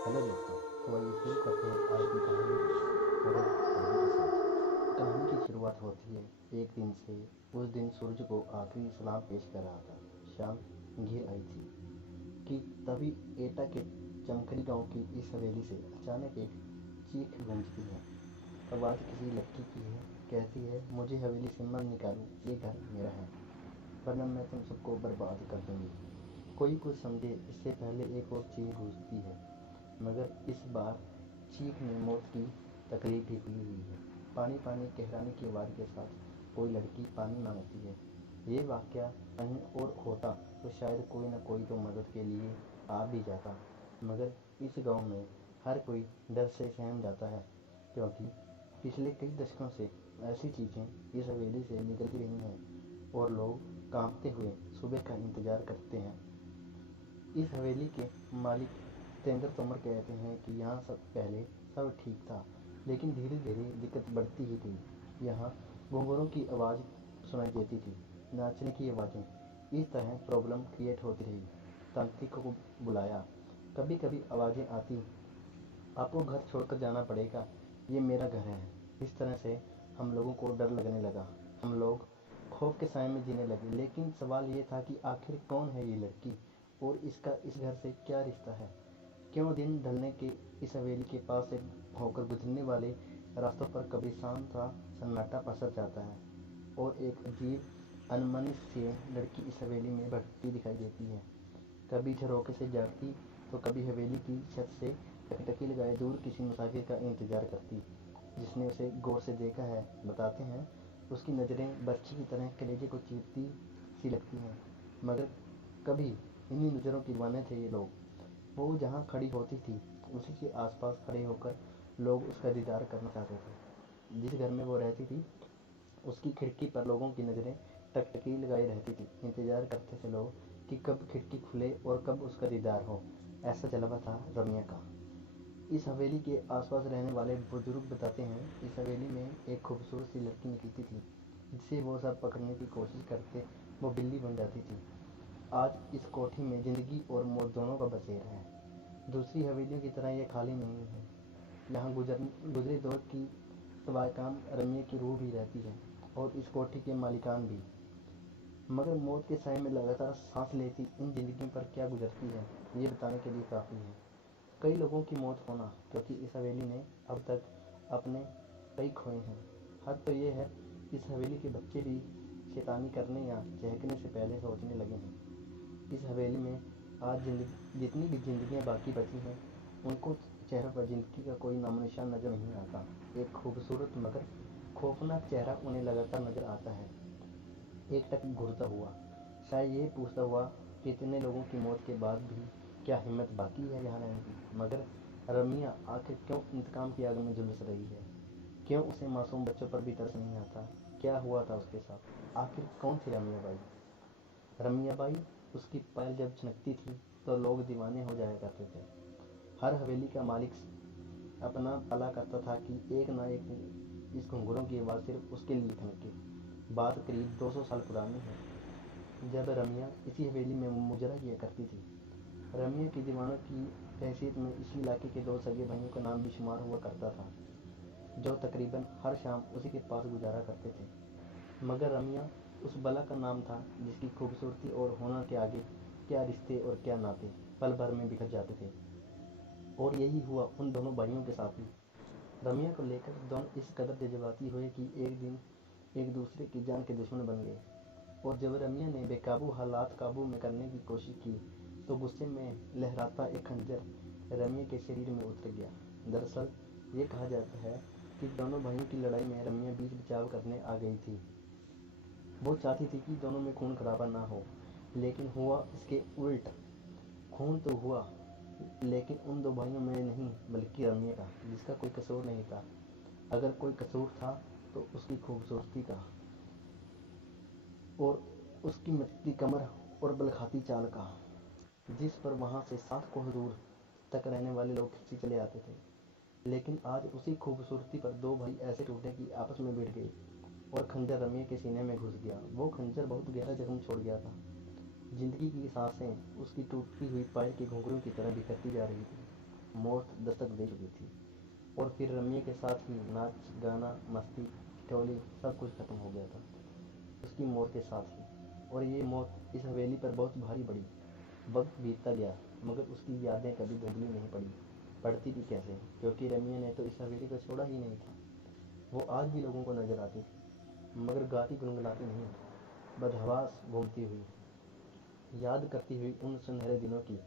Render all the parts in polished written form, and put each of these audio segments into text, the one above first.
Hello दोस्तों। तो आइए शुरू करते हैं आज की कहानी हॉरर स्टोरी के साथ। कहानी की शुरुआत होती है एक दिन से। उस दिन सूरज को आखिरी सलाम पेश कर रहा था। शाम घिर आई थी कि तभी एटा के चमकरी गांव की इस हवेली से अचानक एक चीख गूंजती है। आवाज़ किसी लड़की की है। कहती है, मुझे हवेली से मत निकालो, ये घर मेरा है, वरना मैं तुम सबको बर्बाद कर दूंगी। कोई कुछ समझे इससे पहले एक और चीख गूंजती है, मगर इस बार चीख में मौत की तकलीफ भी हुई हुई है। पानी पानी कहराने की आवाज़ के साथ कोई लड़की पानी मांगती है। ये वाक़या कहीं और होता तो शायद कोई ना कोई तो मदद के लिए आ भी जाता, मगर इस गांव में हर कोई डर से सहम जाता है, क्योंकि पिछले कई दशकों से ऐसी चीज़ें इस हवेली से निकलती रही हैं और लोग कांपते हुए सुबह का इंतज़ार करते हैं। इस हवेली के मालिक सतेंद्र तोमर कहते हैं कि यहाँ सब पहले सब ठीक था, लेकिन धीरे धीरे दिक्कत बढ़ती ही गई। यहाँ घुंघरूं की आवाज़ सुनाई देती थी, नाचने की आवाज़ें। इस तरह प्रॉब्लम क्रिएट होती रही। तांत्रिकों को बुलाया, कभी कभी आवाज़ें आती, आपको घर छोड़कर जाना पड़ेगा, ये मेरा घर है। इस तरह से हम लोगों को डर लगने लगा। हम लोग खौफ के साए में जीने लगे। लेकिन सवाल ये था कि आखिर कौन है ये लड़की और इसका इस घर से क्या रिश्ता है। क्यों दिन ढलने के इस हवेली के पास से होकर गुजरने वाले रास्तों पर कभी शांत सा सन्नाटा पसर जाता है और एक अजीब अनमनी सी लड़की इस हवेली में भटकती दिखाई देती है। कभी झरोखे से जागती तो कभी हवेली की छत से टकटकी लगाए दूर किसी मुसाफिर का इंतजार करती जिसने उसे गौर से देखा है। बताते हैं, उसकी नज़रें बर्छी की तरह कलेजे को चीरती सी लगती हैं, मगर कभी इन्हीं नज़रों की दीवाने थे ये लोग। वो जहाँ खड़ी होती थी उसी के आसपास खड़े होकर लोग उसका दीदार करना चाहते थे। जिस घर में वो रहती थी उसकी खिड़की पर लोगों की नज़रें टकटकी लगाई रहती थी। इंतज़ार करते थे लोग कि कब खिड़की खुले और कब उसका दीदार हो। ऐसा जलवा था रमिया का। इस हवेली के आसपास रहने वाले बुजुर्ग बताते हैं, इस हवेली में एक खूबसूरत सी लड़की निकलती थी जिसे वो सब पकड़ने की कोशिश करते, वो बिल्ली बन जाती थी। आज इस कोठी में ज़िंदगी और मौत दोनों का बसेरा है। दूसरी हवेलियों की तरह ये खाली नहीं है। यहाँ गुजरे दौर की तबाहकाम रमिया की रूह भी रहती है और इस कोठी के मालिकान भी। मगर मौत के साए में लगातार सांस लेती इन जिंदगियों पर क्या गुजरती है, ये बताने के लिए काफ़ी है। कई लोगों की मौत होना, क्योंकि इस हवेली ने अब तक अपने कई खोए हैं। हद तो ये है, इस हवेली के बच्चे भी शैतानी करने या चहकने से पहले सोचने लगे हैं। इस हवेली में आज जितनी भी जिंदगियां बाकी बची हैं, उनको चेहरों पर ज़िंदगी का कोई नामो निशान नज़र नहीं आता। एक खूबसूरत मगर खौफनाक चेहरा उन्हें लगातार नज़र आता है, एक टक घूरता हुआ, शायद यही पूछता हुआ कि इतने लोगों की मौत के बाद भी क्या हिम्मत बाकी है यहाँ रहने की। मगर रमिया आखिर क्यों इंतकाम की आग में झुलस रही है? क्यों उसे मासूम बच्चों पर भी तरस नहीं आता? क्या हुआ था उसके साथ? आखिर कौन थी रमिया बाई? रमिया बाई, उसकी पायल जब छनकती थी तो लोग दीवाने हो जाया करते थे। हर हवेली का मालिक अपना भला करता था कि एक ना एक दिन इस घुंघरों की आवाज़ सिर्फ उसके लिए थमके। बात करीब 200 साल पुरानी है, जब रमिया इसी हवेली में मुजरा किया करती थी। रमिया की दीवानों की हैसियत में इसी इलाके के दो सगे भाइयों का नाम भी शुमार हुआ करता था, जो तकरीबन हर शाम उसी के पास गुजारा करते थे। मगर रमिया उस बला का नाम था जिसकी खूबसूरती और हुनर के आगे क्या रिश्ते और क्या नाते पल भर में बिखर जाते थे। और यही हुआ उन दोनों भाइयों के साथ भी। रमिया को लेकर दोनों इस कदर जज्बाती हुए कि एक दिन एक दूसरे की जान के दुश्मन बन गए। और जब रमिया ने बेकाबू हालात काबू में करने की कोशिश की तो गुस्से में लहराता एक खंजर रमिया के शरीर में उतर गया। दरअसल ये कहा जाता है कि दोनों भाइयों की लड़ाई में रमिया बीच बचाव करने आ गई थी। वो चाहती थी कि दोनों में खून खराबा ना हो, लेकिन हुआ इसके उल्ट। खून तो हुआ, लेकिन उन दो भाइयों में नहीं, बल्कि रमिया का, जिसका कोई कसूर नहीं था। अगर कोई कसूर था तो उसकी खूबसूरती का, और उसकी मटकी कमर और बलखाती चाल का, जिस पर वहाँ से 7 कोस दूर तक रहने वाले लोग खिंचे चले आते थे। लेकिन आज उसी खूबसूरती पर दो भाई ऐसे टूटे कि आपस में भिड़ गए और खंजर रमिया के सीने में घुस गया। वो खंजर बहुत गहरा जख्म छोड़ गया था। जिंदगी की सांसें उसकी टूटती हुई पायल के घुंघरू की तरह बिखरती जा रही थी। मौत दस्तक दे चुकी थी। और फिर रम्य के साथ ही नाच गाना मस्ती ठिठोली सब कुछ खत्म हो गया था उसकी मौत के साथ ही। और ये मौत इस हवेली पर बहुत भारी पड़ी। वक्त बीतता गया मगर उसकी यादें कभी धुंधली नहीं पड़ती थी कैसे, क्योंकि रम्य ने तो इस हवेली को छोड़ा ही नहीं था। वो आज भी लोगों को नजर आती थी मगर गाती गुनगुनाती नहीं, बदहवास घूमती हुई, याद करती हुई उन सुनहरे दिनों की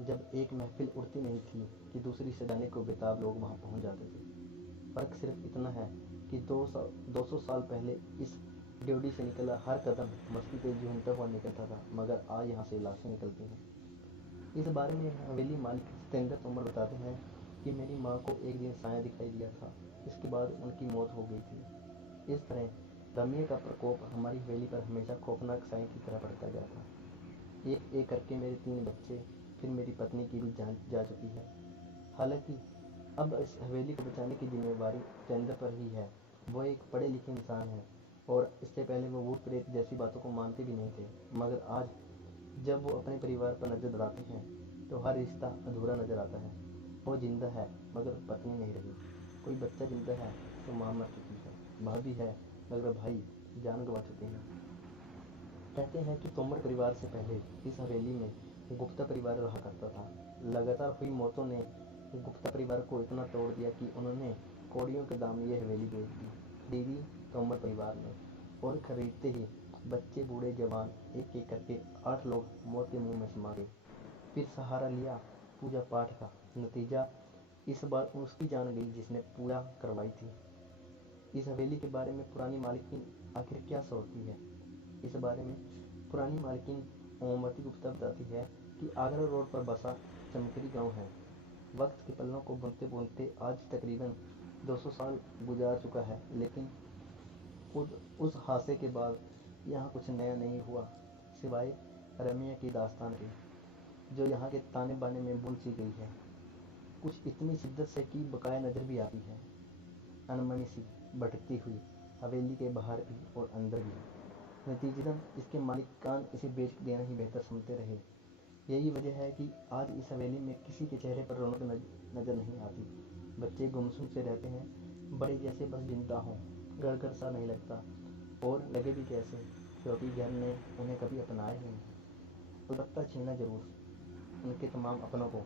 जब एक महफिल उड़ती नहीं थी कि दूसरी से जाने को बेताब लोग वहां पहुंच जाते थे। फर्क सिर्फ इतना है कि 200 साल पहले इस ड्योढ़ी से निकला हर कदम मस्ती पे झूमता हुआ निकलता था, मगर आज यहाँ से लाशें निकलती हैं। इस बारे में हवेली मालिक सतेंद्र तोमर बताते हैं कि मेरी माँ को एक दिन साया दिखाई दिया था, इसके बाद उनकी मौत हो गई थी। इस तरह रम्य का प्रकोप हमारी हवेली पर हमेशा खौफनाक साए की तरह पड़ता गया था। एक एक करके मेरे 3 बच्चे, फिर मेरी पत्नी की भी जान जा चुकी है। हालांकि अब इस हवेली को बचाने की जिम्मेवारी सतेंद्र पर ही है। वो एक पढ़े लिखे इंसान है और इससे पहले वो भूत प्रेत जैसी बातों को मानते भी नहीं थे, मगर आज जब वो अपने परिवार पर नजर दौड़ाते हैं तो हर रिश्ता अधूरा नजर आता है। वो जिंदा है मगर पत्नी नहीं रही, कोई बच्चा जिंदा है तो माँ मर चुकी है, भाभी है मगर भाई जान गंवा चुके हैं। कहते हैं कि तोमर परिवार से पहले इस हवेली में गुप्ता परिवार रहा करता था। लगातार हुई मौतों ने गुप्ता परिवार को इतना तोड़ दिया कि उन्होंने कौड़ियों के दाम ये हवेली बेच दी, खरीदी तोमर परिवार ने। और खरीदते ही बच्चे बूढ़े जवान एक एक करके 8 लोग मौत के मुंह में समा गए। फिर सहारा लिया पूजा पाठ का, नतीजा इस बार उसकी जान गई जिसने पूजा करवाई थी। इस हवेली के बारे में पुरानी मालकिन आखिर क्या सोचती है? इस बारे में पुरानी मालकिन ओमवती गुप्ता बताती है कि आगरा रोड पर बसा चमकरी गांव है। वक्त के पन्नों को बुनते बुनते आज तकरीबन 200 साल गुजार चुका है, लेकिन उस हादसे के बाद यहाँ कुछ नया नहीं हुआ सिवाय रमिया की दास्तान के, जो यहाँ के ताने बाने में बुन सी गई है, कुछ इतनी शिद्दत से कि बकाया नज़र भी आती है, अनमनी सी भटकती हुई हवेली के बाहर भी और अंदर भी। नतीजतन इसके मालिकान इसे बेच देना ही बेहतर समझते रहे। यही वजह है कि आज इस हवेली में किसी के चेहरे पर रौनक नजर नहीं आती। बच्चे गुमसुम से रहते हैं, बड़े जैसे बस जिंदा हों, घर घर सा नहीं लगता। और लगे भी कैसे, क्योंकि घर ने उन्हें कभी अपनाया ही नहीं। अलबत्ता छीना जरूर उनके तमाम अपनों को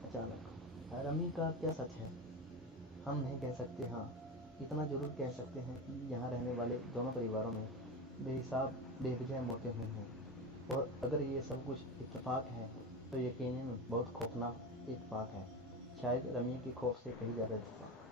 अचानक। रमी का क्या सच है हम नहीं कह सकते, हाँ इतना जरूर कह सकते हैं कि यहाँ रहने वाले दोनों परिवारों में बेहिसाब बेवजह मौतें हुई हैं। और अगर ये सब कुछ इत्तेफाक है तो यकीनन बहुत खौफनाक इत्तेफाक है, शायद रमी के खौफ से कहीं ज़्यादा इत्तेफाक।